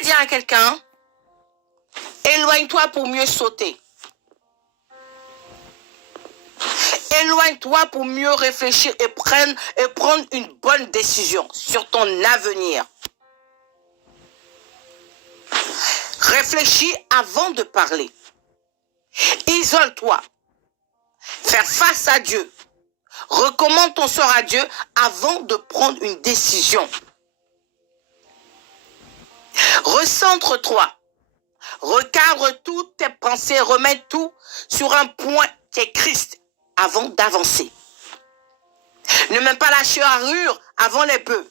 vais dire à quelqu'un, éloigne-toi pour mieux sauter. Éloigne-toi pour mieux réfléchir et prendre une bonne décision sur ton avenir. Réfléchis avant de parler. Isole-toi. Fais face à Dieu. Recommande ton sort à Dieu avant de prendre une décision. Recentre-toi. Recadre toutes tes pensées. Remets tout sur un point qui est Christ avant d'avancer. Ne mets pas la charrure avant les bœufs.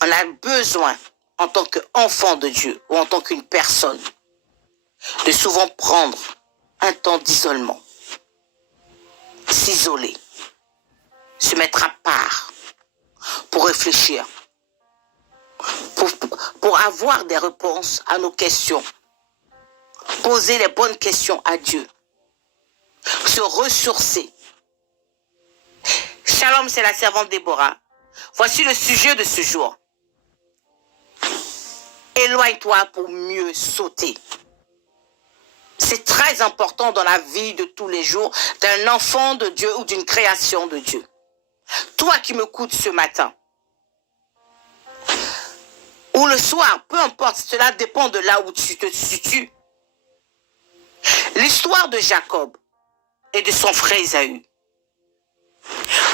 On a besoin, en tant qu'enfant de Dieu ou en tant qu'une personne, de souvent prendre un temps d'isolement. S'isoler. Se mettre à part pour réfléchir. Pour avoir des réponses à nos questions. Poser les bonnes questions à Dieu. Se ressourcer. Shalom, c'est la servante Déborah. Voici le sujet de ce jour. Éloigne-toi pour mieux sauter. C'est très important dans la vie de tous les jours d'un enfant de Dieu ou d'une création de Dieu. Toi qui m'écoutes ce matin, ou le soir, peu importe, cela dépend de là où tu te situes. L'histoire de Jacob et de son frère Ésaü.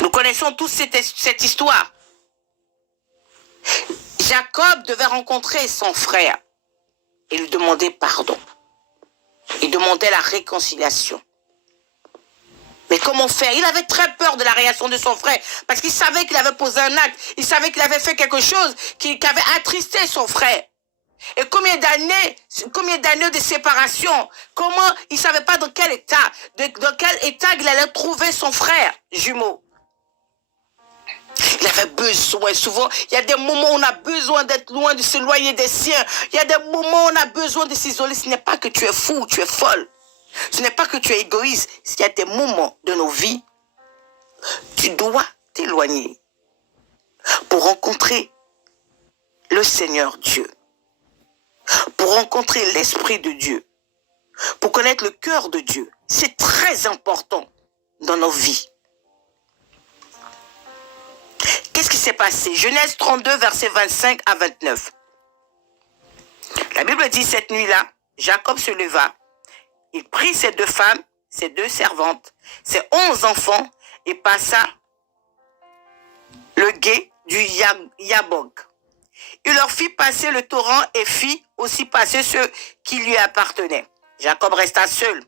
Nous connaissons tous cette histoire. Jacob devait rencontrer son frère et lui demander pardon. Il demandait la réconciliation. Mais comment faire? Il avait très peur de la réaction de son frère parce qu'il savait qu'il avait posé un acte. Il savait qu'il avait fait quelque chose qui avait attristé son frère. Et combien d'années de séparation? Comment il ne savait pas dans quel état il allait trouver son frère jumeau? Il avait besoin, souvent, il y a des moments où on a besoin d'être loin, de s'éloigner des siens. Il y a des moments où on a besoin de s'isoler. Ce n'est pas que tu es fou, tu es folle. Ce n'est pas que tu es égoïste. Il y a des moments de nos vies, tu dois t'éloigner pour rencontrer le Seigneur Dieu, pour rencontrer l'Esprit de Dieu, pour connaître le cœur de Dieu. C'est très important dans nos vies. Qu'est-ce qui s'est passé? Genèse 32, versets 25 à 29. La Bible dit, cette nuit-là, Jacob se leva. Il prit ses 2 femmes, ses 2 servantes, ses 11 enfants et passa le gué du Yabok. Il leur fit passer le torrent et fit aussi passer ceux qui lui appartenaient. Jacob resta seul.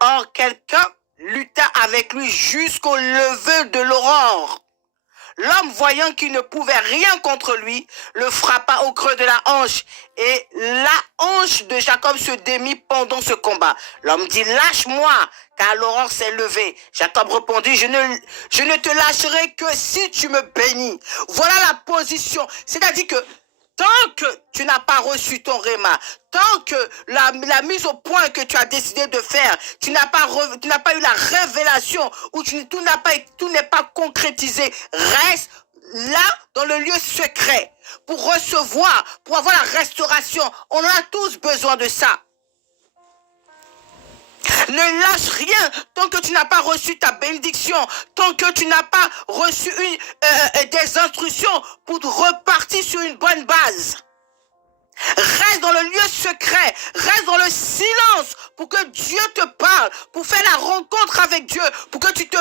Or, quelqu'un lutta avec lui jusqu'au lever de l'aurore. L'homme, voyant qu'il ne pouvait rien contre lui, le frappa au creux de la hanche. Et la hanche de Jacob se démit pendant ce combat. L'homme dit, lâche-moi, car l'aurore s'est levée. Jacob répondit, je ne te lâcherai que si tu me bénis. Voilà la position. C'est-à-dire que tant que tu n'as pas reçu ton réma, tant que la mise au point que tu as décidé de faire, tu n'as pas eu la révélation, ou tout n'est pas concrétisé, reste là dans le lieu secret pour recevoir, pour avoir la restauration. On en a tous besoin de ça. Ne lâche rien tant que tu n'as pas reçu ta bénédiction, tant que tu n'as pas reçu des instructions pour repartir sur une bonne base. Reste dans le lieu secret, reste dans le silence pour que Dieu te parle, pour faire la rencontre avec Dieu, pour que tu te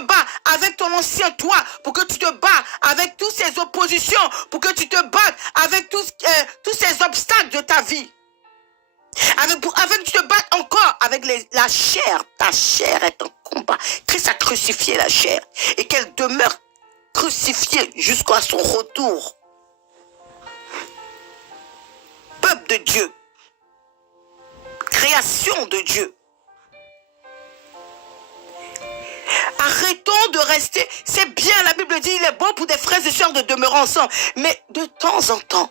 bats avec ton ancien toi, pour que tu te bats avec toutes ces oppositions, pour que tu te battes avec tous ces obstacles de ta vie. Avec que tu te battes encore avec la chair. Ta chair est en combat. Christ a crucifié la chair et qu'elle demeure crucifiée jusqu'à son retour. Peuple de Dieu, création de Dieu. Arrêtons de rester. C'est bien, la Bible dit, il est bon pour des frères et sœurs de demeurer ensemble. Mais de temps en temps,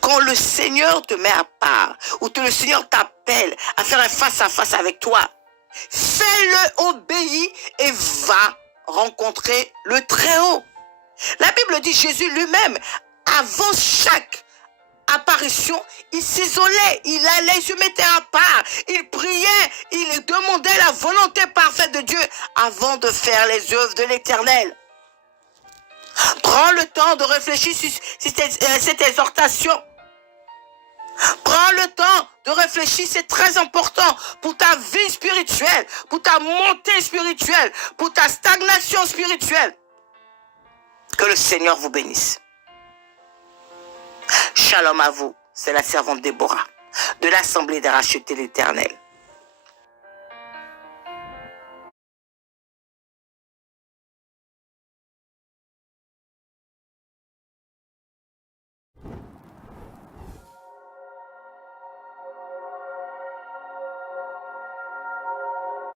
quand le Seigneur te met à part, ou que le Seigneur t'appelle à faire un face à face avec toi, fais-le, obéis et va rencontrer le Très-Haut. La Bible dit Jésus lui-même, avant chaque apparition, il s'isolait, il allait, il se mettait à part, il priait, il demandait la volonté parfaite de Dieu avant de faire les œuvres de l'Éternel. Prends le temps de réfléchir sur cette exhortation. Prends le temps de réfléchir, c'est très important pour ta vie spirituelle, pour ta montée spirituelle, pour ta stagnation spirituelle. Que le Seigneur vous bénisse. Shalom à vous, c'est la servante Déborah de l'Assemblée des rachetés de l'Éternel.